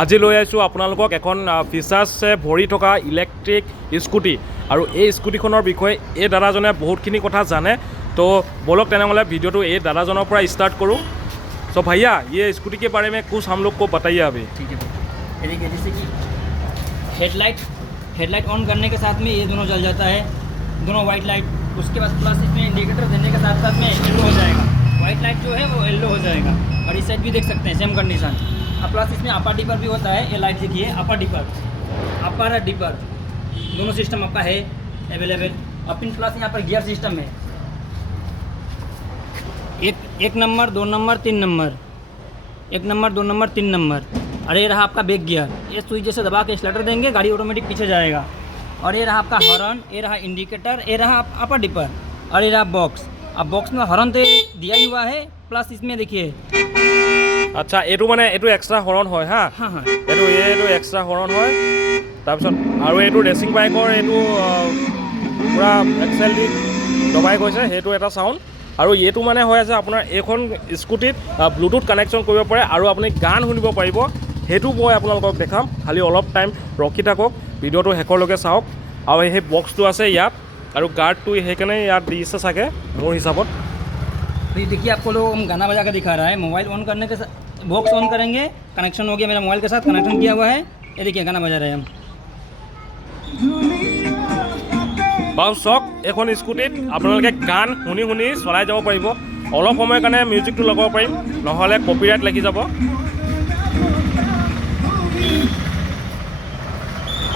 আজি লৈ আহিছোঁ আপোনালোকক এখন ফিচাৰ্ছে ভৰি থকা ইলেক্ট্ৰিক স্কুটি আৰু এই স্কুটিখনৰ বিষয়ে এই দাদাজনে বহুতখিনি কথা জানে। तो बोलो तेने वीडियो तो ये दादाजनों पर स्टार्ट करूँ। तो भैया ये स्कूटी के बारे में कुछ हम लोग को बताइए अभी। ठीक है, ये देखिए जैसे कि हेडलाइट ऑन करने के साथ में ये दोनों जल जाता है, दोनों वाइट लाइट। उसके बाद प्लस इसमें इंडिकेटर देने के साथ साथ में येलो हो जाएगा, वाइट लाइट जो है वो येलो हो जाएगा। और इस साइड भी देख सकते हैं सेम कंडीशन। अब प्लस इसमें अपर डिपर भी होता है, ये लाइट देखिए अपर डिपर दोनों सिस्टम आपका है अवेलेबल। और पिन प्लस यहाँ पर गियर सिस्टम है, एक number 2 number 3 number, 1 number 2 number 3 number. और ये रहा आपका बैक गियर, ये स्विच जैसे दबा के एक्सीलरेटर देंगे गाड़ी ऑटोमेटिक पीछे जाएगा। और ये रहा आपका हॉर्न, ये रहा इंडिकेटर, ये रहा अपर डिपर, और ये रहा बॉक्स। अब बॉक्स में हॉर्न तो दिया ही हुआ है, प्लस इसमें देखिए। अच्छा ये माने ये एक्स्ट्रा हॉर्न है। हाँ हाँ हाँ ये एक्स्ट्रा हॉर्न है। তাৰপিছত আৰু এইটো ৰেচিং বাইকৰ এইটো পুৰা এক্সেল দি দবাই গৈছে, সেইটো এটা সাউন্ড। আৰু এইটো মানে হৈ আছে আপোনাৰ এইখন স্কুটিত ব্লুটুথ কানেকশ্যন কৰিব পাৰে আৰু আপুনি গান শুনিব পাৰিব। সেইটো মই আপোনালোকক দেখাম, খালি অলপ টাইম ৰখি থাকক, ভিডিঅ'টো শেষলৈকে চাওক। আৰু সেই বক্সটো আছে ইয়াত আৰু গাৰ্ডটো সেইকাৰণে ইয়াত দিছে চাগে মোৰ হিচাপত। देखिए आपको लोग हम गाना बजा कर दिखा रहा है। मोबाइल ऑन करने के साथ बॉक्स ऑन करेंगे, कनेक्शन हो गया, मेरा मोबाइल के साथ कनेक्शन किया हुआ है। ये देखिए गाना बजा रहे हैं हम। বাৰু চাওক, এখন স্কুটিত আপোনালোকে গান শুনি শুনি চলাই যাব পাৰিব। অলপ সময়ৰ কাৰণে মিউজিকটো লগাব পাৰিম, নহ'লে কপিৰাইট লাগি যাব।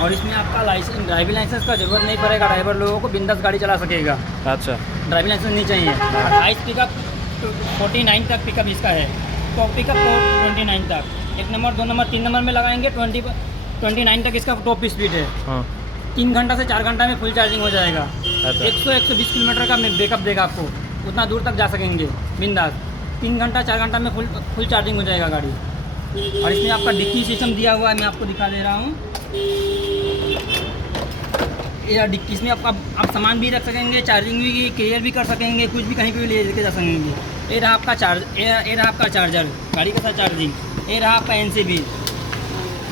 और इसमें आपका ड्राइविंग लाइसेंस का जरूरत नहीं पड़ेगा, ड्राइवर लोगों को बिंदास गाड़ी चला सकेगा। अच्छा, ड्राइविंग लाइसेंस नहीं चाहिए। हाई पिकअप 49 तक पिकअप इसका है, टॉप पिकअप 29 तक। 1 नंबर 2 नंबर 3 नंबर में लगाएंगे 29 तक इसका टॉप स्पीड है। हाँ 3 घंटा से 4 घंटा में फुल चार्जिंग हो जाएगा। अच्छा। 100-120 किलोमीटर का बैकअप देगा आपको, उतना दूर तक जा सकेंगे बिंदास। 3 घंटा 4 घंटा में फुल चार्जिंग हो जाएगा गाड़ी। और इसमें आपका डिक्की सिस्टम दिया हुआ है, मैं आपको दिखा दे रहा हूँ। या डिक्की इसमें आप सामान भी रख सकेंगे, चार्जिंग भी क्लियर भी कर सकेंगे, कुछ भी कहीं पे भी लेके जा सकेंगे। ये रहा आपका चार्जर, गाड़ी के साथ चार्जिंग। ये रहा आपका एनसीबी,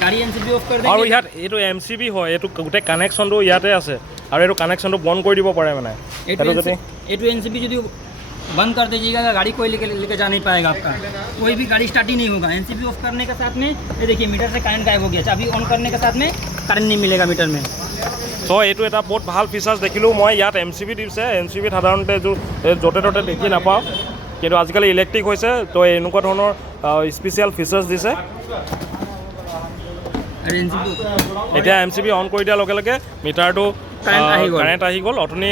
गाड़ी एनसीबी ऑफ कर देंगे। আৰু ইয়াত এইটো এমচিবি হয়, এইটো গোটেই কানেকশ্যনটো ইয়াতে আছে আৰু এইটো কানেকশ্যনটো বন্ধ কৰি দিব পাৰে মানে। ए टू एनसीबी यदि बंद कर दीजिएगा गाड़ी कोई लेके जा नहीं पाएगा, आपका कोई भी गाड़ी स्टार्ट ही नहीं होगा। एनसीबी ऑफ करने के साथ में ये देखिए मीटर से करंट गायब हो गया, चाबी ऑन करने के साथ में करंट नहीं मिलेगा मीटर में। তো এইটো এটা বহুত ভাল ফিচাৰ্ছ দেখিলোঁ মই। ইয়াত এমচিবি দিছে, এমচিবি সাধাৰণতে য'তে ত'তে দেখি নাপাওঁ, কিন্তু আজিকালি ইলেক্ট্ৰিক হৈছে, তো এনেকুৱা ধৰণৰ স্পেচিয়েল ফিচাৰ্ছ দিছে। এতিয়া এমচিবি অন কৰি দিয়াৰ লগে লগে মিটাৰটো কাৰেণ্ট আহি গ'ল। অথনি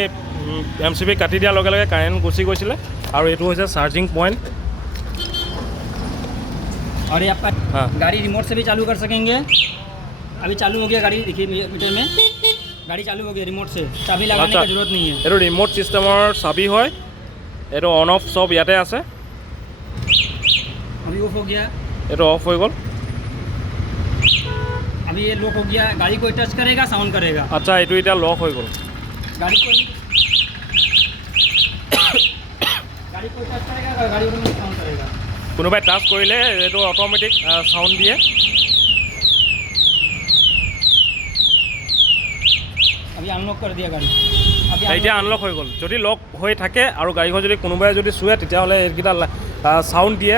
এমচিবি কাটি দিয়াৰ লগে লগে কাৰেণ্ট গুচি গৈছিলে। আৰু এইটো হৈছে চাৰ্জিং পইণ্ট। और ये आपका गाड़ी रिमोट से भी चालू कर सकेंगे। अभी चालू हो गया गाड़ी, देखिए मीटर में गाड़ी चालू हो गया रिमोट से, चाबी लगाने की जरूरत नहीं है। এইটো ৰিমোট ছিষ্টেমৰ চাবি হয়, এইটো অন অফ চব ইয়াতে আছে। अभी ऑफ हो गया, এইটো অফ হৈ গ'ল। अभी ये लॉक हो गया, गाड़ी को टच करेगा साउंड करेगा। আচ্ছা, এইটো এতিয়া লক হৈ গ'ল। गाड़ी को टच करेगा, गाड़ी ऑटोमेटिक साउंड करेगा। কোনোবাই টাচ কৰিলে এইটো অট'মেটিক চাউণ্ড দিয়ে। अभी अनलॉक कर दिया गाड़ी, এতিয়া আনলক হৈ গ'ল। যদি লক হৈ থাকে আৰু গাড়ীখন যদি কোনোবাই যদি চুৱে তেতিয়াহ'লে এইকেইটা চাউণ্ড দিয়ে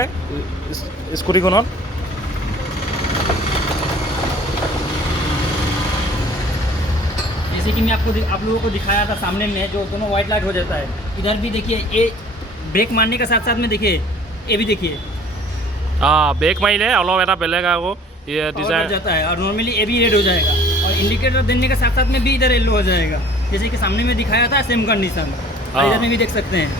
স্কুটিখনত। जैसे कि मैं आप लोगों को दिखाया था सामने में, जो दोनों वाइट लाइट हो जाता है। इधर भी देखिए, ये ब्रेक मारने के साथ साथ में देखिए, ये भी देखिए ব্ৰেক মাৰিলে অলপ এটা বেলেগ আকৌ ডিজাइन जाता है। और नॉर्मली ये भी रेड हो जाएगा, और इंडिकेटर देने के साथ साथ में भी इधर येलो हो जाएगा, जैसे कि सामने में दिखाया था सेम कंडीशन। और इधर में भी देख सकते हैं।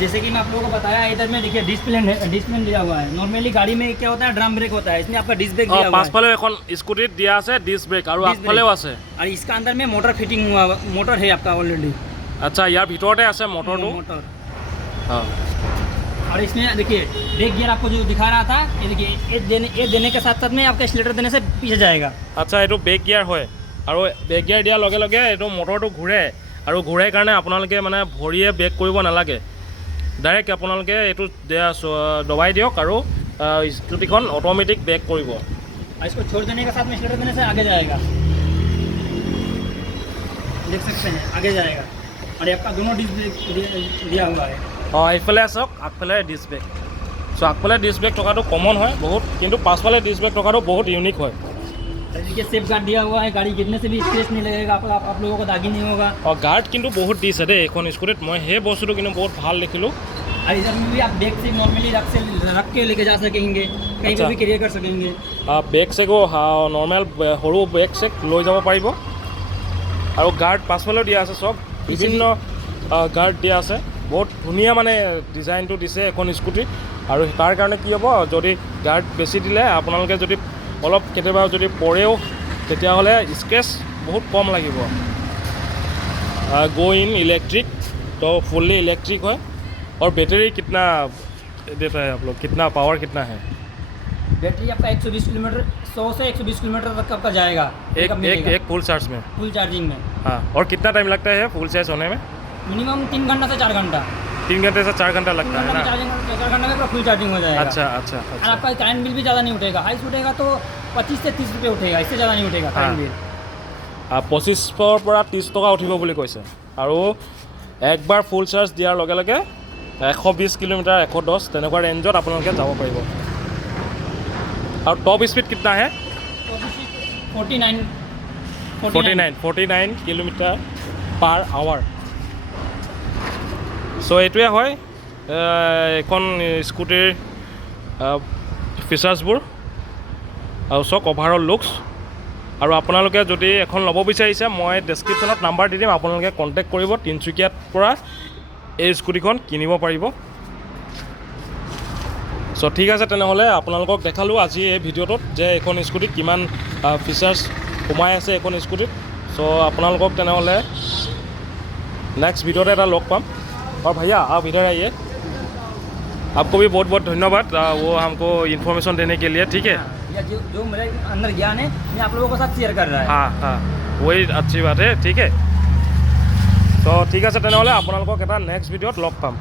जैसे कि मैं आप लोगों को बताया, इधर में देखिए डिस्प्ले दिया हुआ है। नॉर्मली गाड़ी में क्या होता है, ड्रम ब्रेक होता है, इसमें आपका डिस्क ब्रेक दिया हुआ है। পাছফালে এখন স্কুটিত দিয়া আছে ডিস্ক ব্ৰেক আৰু আগফালেও আছে। और इसका अंदर में मोटर फिटिंग हुआ, मोटर है आपका ऑलरेडी। আচ্ছা, ইয়াৰ ভিতৰতে আছে মটৰটো। मोटर। हाँ। और इसमें देखिए ब्रेक गियर आपको जो दिखा रहा था, ये देखिए ये देने के साथ साथ में आपका एक्सीलरेटर देने से पीछे जाएगा। আচ্ছা, এইটো ব্ৰেক গিয়াৰ হয় আৰু ব্ৰেক গিয়াৰ দিয়াৰ লগে লগে এইটো মটৰটো ঘূৰে আৰু ঘূৰে কাৰণে আপোনালোকে মানে ভৰিয়ে ব্ৰেক কৰিব নালাগে। ডাইৰেক্ট আপোনালোকে এইটো দবাই দিয়ক আৰু স্কুটিখন অট'মেটিক ব্ৰেক কৰিব। और इसको छोड़ देने के साथ में एक्सीलरेटर देने से आगे जाएगा, देख सकते हैं आगे जाएगा। और ये आपका दोनों डिस्क ब्रेक दिया हुआ है। অঁ এইফালে চাওক আগফালে ডিস্ক ব্ৰেক। চ' আগফালে ডিস্ক ব্ৰেক থকাটো কমন হয় বহুত, কিন্তু পাছফালে ডিস্ক ব্ৰেক থকাটো বহুত ইউনিক হয়। देखिए सेफ गार्ड दिया हुआ है, गाड़ी गिरने से भी स्पेस नहीं लगेगा, आप लोगों को दागी नहीं होगा। অঁ গাৰ্ড কিন্তু বহুত দিছে দেই এইখন স্কুটিত, মই সেই বস্তুটো কিন্তু বহুত ভাল দেখিলোঁ। और इधर में भी आप बैग से नॉर्मली रख के लेके जा सकेंगे, कहीं अच्छा। पे भी कैरियर कर सकेंगे। বেগ চেগো নৰ্মেল সৰু বেগ চেগ লৈ যাব পাৰিব। আৰু গাৰ্ড পাছফালেও দিয়া আছে, চব বিভিন্ন গাৰ্ড দিয়া আছে। বহুত ধুনীয়া মানে ডিজাইনটো দিছে এখন স্কুটি। আৰু তাৰ কাৰণে কি হ'ব, যদি গাৰ্ড বেছি দিলে আপোনালোকে যদি অলপ কেতিয়াবা যদি পৰেও তেতিয়াহ'লে স্ক্ৰেচ বহুত কম লাগিব। गो इन इलेक्ट्रिक, तो फुल्ली इलेक्ट्रिक है। और बैटरी कितना देता है आप लोग, कितना पावर कितना है? बैटरी आपका 120 किलोमीटर 100 से 120 किलोमीटर तक आपका जाएगा एक फुल चार्ज में। फुल चार्जिंग में। हाँ, और कितना टाइम लगता है फुल चार्ज होने में? मिनिमम 3 घंटा से 4 घंटा। 3 घंटे से 4 घंटा लगता है ना? 4 घंटे में फुल चार्जिंग हो जाएगा। अच्छा अच्छा और अच्छा। आपका करंट बिल भी ज़्यादा नहीं उठेगा, हाइस उठेगा तो 25 से 30 रुपये उठेगा, इससे ज़्यादा नहीं उठेगा करंट बिल। 2500 পৰা 30 টকা উঠিব বুলি কৈছে। আৰু একবাৰ ফুল চাৰ্জ দিয়াৰ লগে লগে 120 কিলোমিটাৰ 110 তেনেকুৱা ৰেঞ্জত আপোনালোকে যাব পাৰিব। আৰু টপ স্পীড কিतना है? 49 কিলোমিটাৰ পাৰ আৱাৰ। চ' এইটোৱে হয় এখন স্কুটিৰ ফিচাৰ্ছবোৰ আৰু চক অভাৰঅল লুকছ। আৰু আপোনালোকে যদি এখন ল'ব বিচাৰিছে মই ডেছক্ৰিপশ্যনত নাম্বাৰ দি দিম, আপোনালোকে কণ্টেক্ট কৰিব, তিনিচুকীয়াৰ পৰা এই স্কুটিখন কিনিব পাৰিব। চ' ঠিক আছে, তেনেহ'লে আপোনালোকক দেখালোঁ আজি এই ভিডিঅ'টোত যে এইখন স্কুটিত কিমান ফিচাৰ্ছ সোমাই আছে এইখন স্কুটিত। চ' আপোনালোকক তেনেহ'লে नेक्स्ट वीडियो এটা লগ পাম। और भैया आप इधर आइए, आपको भी बहुत बहुत धन्यवाद वो हमको इन्फॉर्मेशन देने के लिए, ठीक है? या जो मेरे अंदर ज्ञान है मैं आप लोगों के साथ शेयर कर रहा है। हाँ हाँ, वही अच्छी बात है, ठीक है। तो ठीक আছে তেনেহ'লে আপোনালোকক এটা নেক্সট ভিডিঅ'ত লগ পাম।